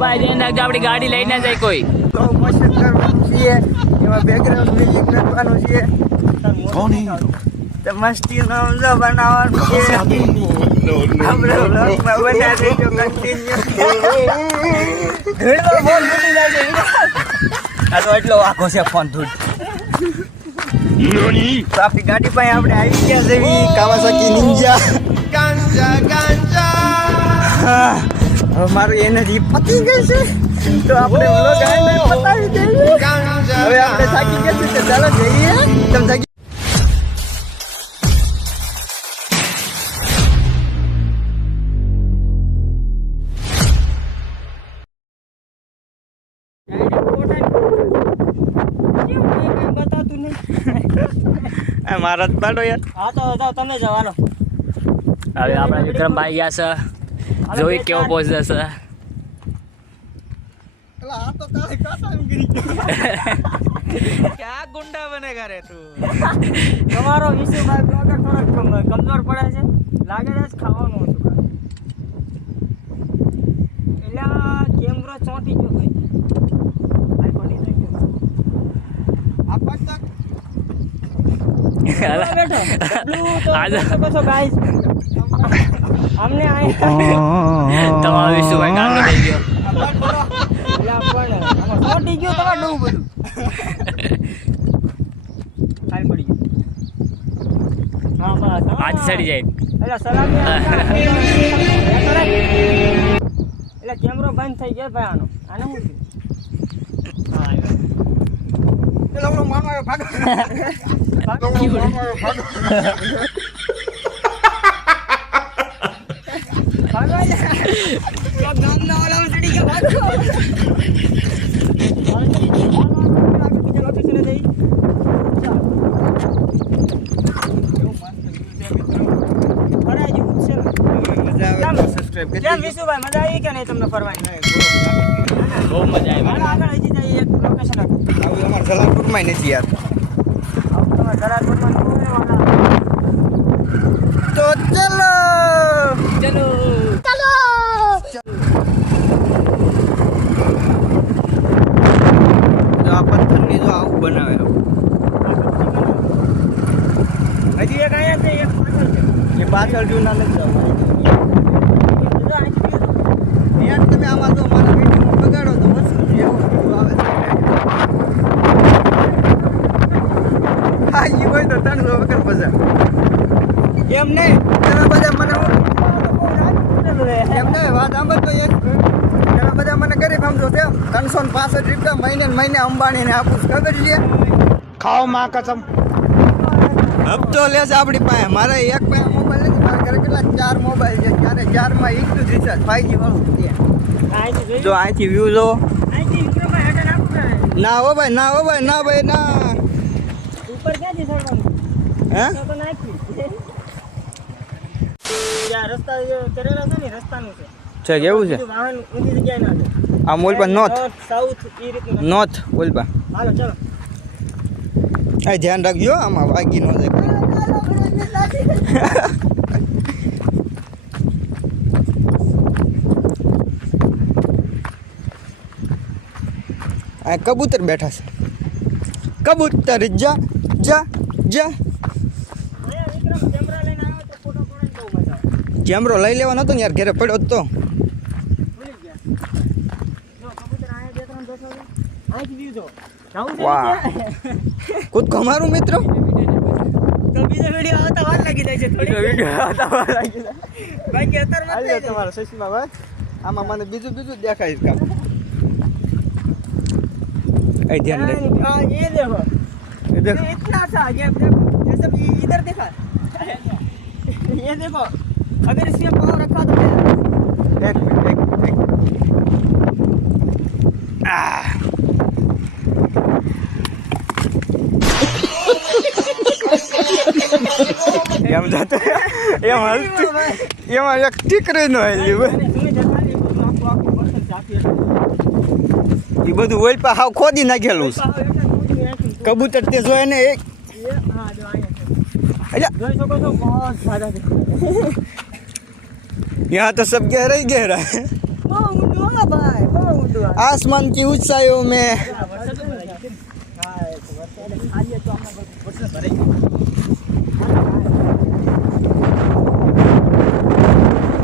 ભાઈ ધ્યાન રાખજો, આપણી ગાડી લઈને જાય કોઈ. તો મસ્ત કરવાનું છે, એમાં બેકગ્રાઉન્ડ મ્યુઝિક નાખવાનું છે, તો મસ્તી નો બનાવવાનું છે. આપણે વ્લોગમાં બના દેજો કન્ટિન્યુ. ઘડવા ફોન તૂટી જાય છે. આ તો એટલો આખો છે ફોન તૂટ. તો આપણી ગાડી પાસે આપણે આવી ગયા છે કાવાસાકી નિંજા. હવે મારું એનર્જી પતી ગઈ છે, તો આપણે વ્લોગ આને પતાવી દઈએ. હવે આપણે થાકી ગયા છે, તો ચાલો જઈએ. તમે થાકી મારા જ પાડો યાર. હા તો જાઓ તમે જવાનો. હવે આપણા વિક્રમભાઈ ગયા છે, જોઈ કેવો પહોંચે છે. ક્યાં ગુંડા બનેગા રે તું? તમારો વિશુભાઈ બ્લોગર થોડોક કમજોર પડે છે, લાગે છે ખાવાનું હતું. એટલે કેમેરો ચોંટી ગયો ભાઈ. અમને તમારો વિશુભાઈ ગાંડો થઈ ગયો. ચોંટી ગયો તમારે ડૂબ બધું. ખાલી પડી ગયું. હા બસ હાથ ચડી જાય. એટલે સલામી એટલે કેમેરો બંધ થઈ ગયો ભાઈ. આનો શું વિશુભાઈ મજા આવી કે નહીં તમને ફરવાની? બહુ મજા આવી. આગળ હજી જઈએ એક લોકેશન હતું. હવે અમારે જલાલપુરમાં નથી યાર. તમે જલાલપુરમાં તો ચલો ચલો જો આ પથ્થરની જો આવું બનાવે. હજી એક અહીંયા છે, એક પાછળ છે. એ પાછળ જૂના નથી જવાનું. યાર તમે આમાં તો મારા વિડીયોમાં બગાડો તો વસ્તુ છે એવું આવે છે. હા ઈ હોય તો 300 વગર બજાર. એમ નહીં તમે બધા મને એમ નહીં વાત આમ જ તો એક તમે બધા મને ગરીબ સમજો તેમ 365 રૂપિયા મહિને ને મહિને અંબાણીને આપું છું, ખબર છે? ખાઓ માં કસમ. હપ્તો લેશે આપણી પાસે. મારે એક પાસે મોબાઈલ નથી, મારા ઘરે કેટલા 4 મોબાઈલ છે, ત્યારે 4માં એકલું જ રિચાર્જ 5G વાળું છે. જો અહીંથી વ્યૂ જો. ના હો ભાઈ, ના હો ભાઈ, ના ભાઈ ના. ઉપર ક્યાંથી ચડવાનું? હે તો નાખી જ્યાં રસ્તા કરેલા છે ને રસ્તાનું છે. છે કેવું છે? વાહન ઊંધી જગ્યાએ ના છે. આ મોલ પર નોર્થ સાઉથ એ રીતનું. નોર્થ ઓલ પર. હાલો ચલો. એ ધ્યાન રાખજો આમાં વાગી ન જાય. આ કબૂતર બેઠા છે. કબૂતર જા જા જા. કેમેરો લઈ લેવાનો હતો ને યાર, ઘરે પડ્યો તો. વાહ કૂદકો મારું મિત્રો. તો બીજો વિડિયો આવતા વાર લાગી જાય છે. થોડી વિડિયો આવતા વાર લાગી જાય. બાકી અત્યારે હાલો તમારો સસમા ભાઈ. આમાં મને બીજું દેખાય છે કામ. એ ધ્યાન દે. हाँ ये देखो, ये देखो ये इतना सा ये देखो, ये सब इधर देखा ये देखो, अगर इसमें पाँव रखा तो एक मिनट એમ જતો એમ હલતું એમાં એક ટીકરી નો હાલ્યું એ બધું ઓઇલ પર હાવ ખોદી નાખેલું છે. કબૂતર તે જોયે ને એક અલ્યા જોઈ શકો છો બહુ સારા यहाँ तो सब गहरा ही गहरा है બહુ ઊંડું હા ભાઈ બહુ ઊંડું આ. आसमान की ऊंचाइयों में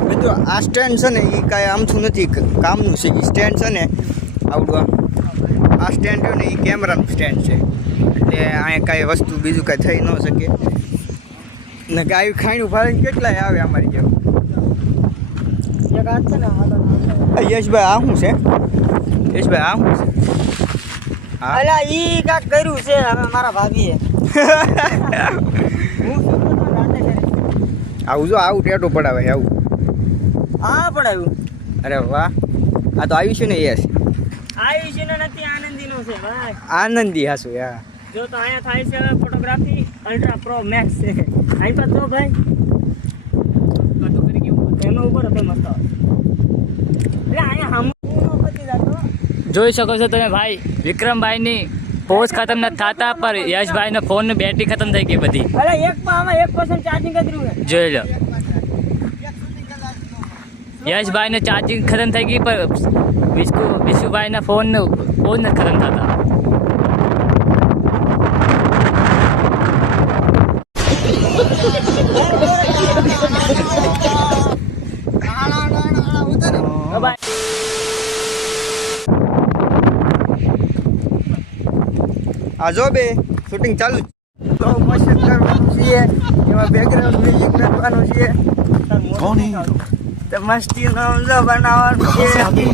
મિત્રો આ સ્ટેન્ડ છે ને એ કાંઈ આમથું નથી કામનું છે એ સ્ટેન્ડ છે ને આવડું આ સ્ટેન્ડ છે ને એ કેમેરાનું સ્ટેન્ડ છે એટલે અહીંયા કાંઈ વસ્તુ બીજું કાંઈ થઈ ન શકે ને કે આવી ખાઈનું ભાડે કેટલાય આવે અમારી જેમ એક હાથ છે ને હાથ યશભાઈ આ શું છે યશભાઈ આ શું છે હા અલા ઈ કાક કર્યું છે હવે મારા ભાભીએ હું શું કરતો રાતે કરી આવું જો આવું ટેટો પડાવે છે આવું હા પડાવ્યું અરે વાહ આ તો આવ્યું છે ને યશ આયુષ્યનો નથી આનંદીનો છે ભાઈ આનંદી હાસુ યાર જો તો અહીંયા થાય છે ફોટોગ્રાફી અલ્ટ્રા પ્રો મેક્સ છે અહીં પર તો ભાઈ કટો કરી ગયું એનો ઉપર હતો મસ્ત એટલે અહીંયા હમ પતી જાતો જોઈ શકો છો તમે ભાઈ વિક્રમભાઈની પોઝ ખતમ નથી થતા પર યશભાઈના ફોનની બેટરી ખતમ થઈ ગઈ બધી અરે એક માં આમાં 1% ચાર્જિંગ જ રહ્યું છે જોઈ લો યશભાઈને ચાર્જિંગ ખતમ થઈ ગઈ પર વિશુભાઈના ફોનનું પોઝ નથી ખતમ થતા આ જો બે શૂટિંગ ચાલુ તો મસ્ત કરવાનું છે એમાં બેકગ્રાઉન્ડ મ્યુઝિક નાખવાનું છે તો મસ્તી નો બનાવવાનું છે આપણે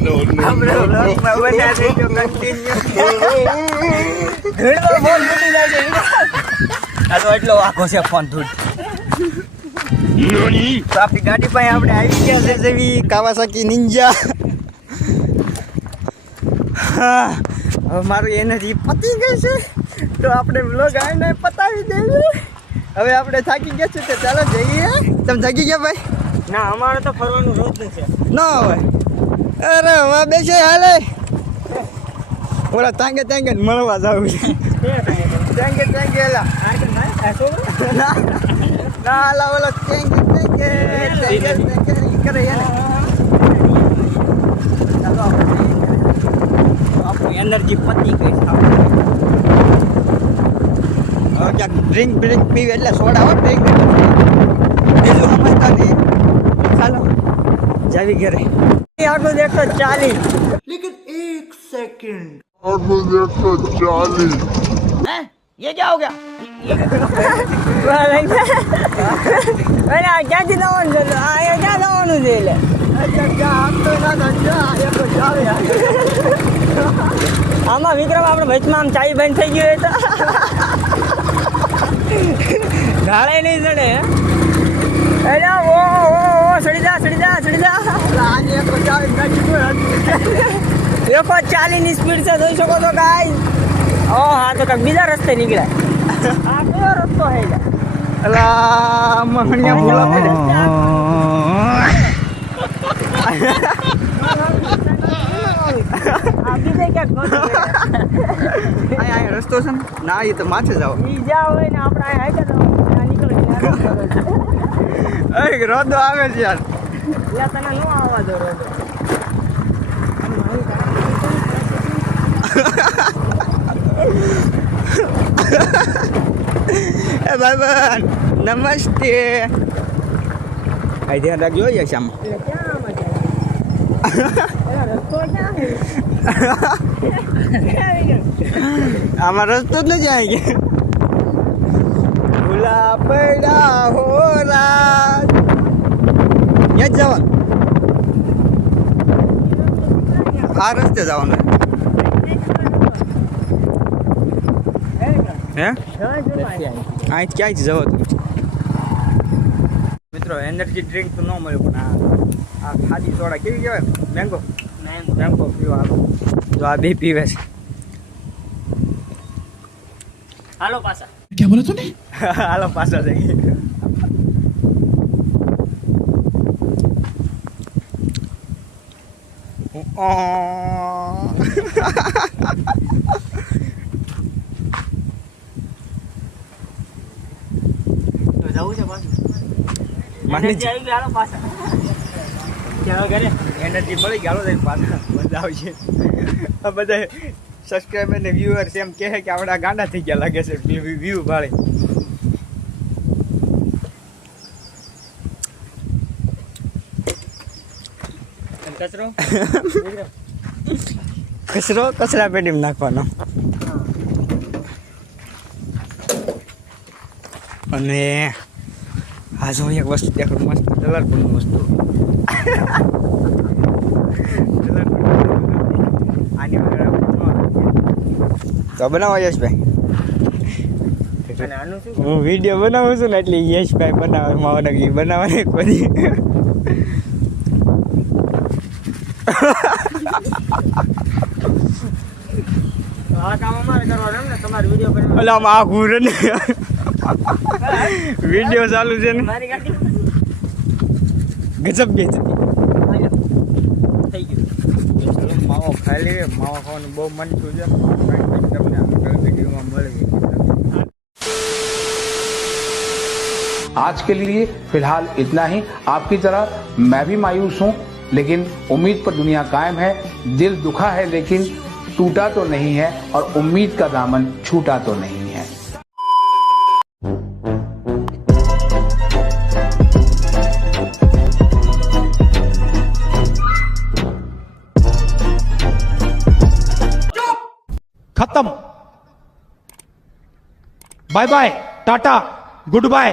વ્લોગમાં બનાવી દેજો કન્ટિન્યુ ઘણો ફોન તૂટી જાય છે આ તો એટલો આખો છે ફોન તૂટ તો આપણી ગાડી પાસે આપણે આવી ગયા છે જેવી કાવાસાકી નિંજા હા હવે મારું એનર્જી પતી ગઈ છે તો આપણે વ્લોગ આને પતાવી દઈએ હવે આપણે થાકી ગયા છે તો ચાલો જઈએ તમે થાકી ગયા ભાઈ ના અમારે તો ફરવાનું રોજ ન છે ના હોય અરે હવે બેસે હાલે ઓલા તાંગે તાંગે મળવા જવું છે તાંગે તાંગે એલા ના ના હાલા ઓલા તાંગે તાંગે કરે એને ચાલો આપણું એનર્જી પતી ગઈ છે હવે ક્યાંક ડ્રિંક બ્રિંક પીવે એટલે સોડા હોય ડ્રિંક બીજું સમજતા નહીં ચાલો જાવી ઘરે આટલું દેખો 40 ये क्या हो गया ક્યાંથી દવાનું છે આ ક્યાં દવાનું છે એટલે આમાં વિક્રમ આપણે વચમાં આમ ચાઈ બંધ થઈ ગયું તો ગાળે નહીં ચડે અરે ઓ સડી જા 140 ની સ્પીડ છે જોઈ શકો છો ગાઈસ ઓ હા તો કાંઈક બીજા રસ્તે નીકળ્યા આ કયો રસ્તો હે અલા મહણિયા બોલા પડે આ બીજે ક્યાંક અહીંયા રસ્તો છે ને ના એ તો માથે જાવ ઈ જા હોય ને આપણે અહીંયા નીકળે એ રોદો આવે છે યાર તને નો આવવા દો રોજ એ ભાઈ નમસ્તે આ ધ્યાન રાખજો યશામ એટલે ક્યાં આમાં જાય એલા રસ્તો ક્યાં છે આમાં રસ્તો જ ન જાય ભૂલા પડ્યા હો રાત યા જવાનું આ રસ્તે જવાનું હે અહીં ક્યાંય જવાતું મિત્રો એનર્જી ડ્રિંક તો ન મળ્યું પણ આ ખાદી સોડા કેવી કહેવાય મેંગો પીવા જો આ બે પીવે છે હાલો પાછા क्या बोला तूने હાલો પાછા જઈએ જવું છે પાછું મને એનર્જી આવી ગઈ હાલો પાછા ચાલો ઘરે એનર્જી મળી ગઈ હાલો જઈને પાછા મજા આવશે આ બધા સબસ્ક્રાઈબર ને વ્યુઅર્સ એમ કહે કે આપણા ગાંડા થઈ ગયા લાગે છે વ્યૂ ભાળે કચરો કચરો કચરા પેટીમાં નાખવાનો અને આ જો એક વસ્તુ દેખાડું મસ્ત જલાલપુરની વસ્તુ આની તો બનાવો યશભાઈ અને આનું શું હું વિડીયો બનાવું છું ને એટલે યશભાઈ બનાવે માવડા ઘી બનાવવાની કોઈ આ કામ અમારે કરવાનું એમ ને તમારે વિડીયો બનાવવાનો ઓલા આમ આ ઘૂરે ને વિડીયો ચાલુ છે ને મારી ગાડી ગજબ ગજબ થઈ ગયું ચલો માવો ખાઈ લઈએ માવો ખાવાનું બહુ મન થયું છે માવો ખાઈને તમને આગળ વિડીયોમાં મળીએ आज के लिए फिलहाल इतना ही। आपकी तरह मैं भी मायूस हूं, लेकिन उम्मीद पर दुनिया कायम है। दिल दुखा है लेकिन टूटा तो नहीं है, और उम्मीद का दामन छूटा तो नहीं है। खत्म। Bye bye, tata, good bye.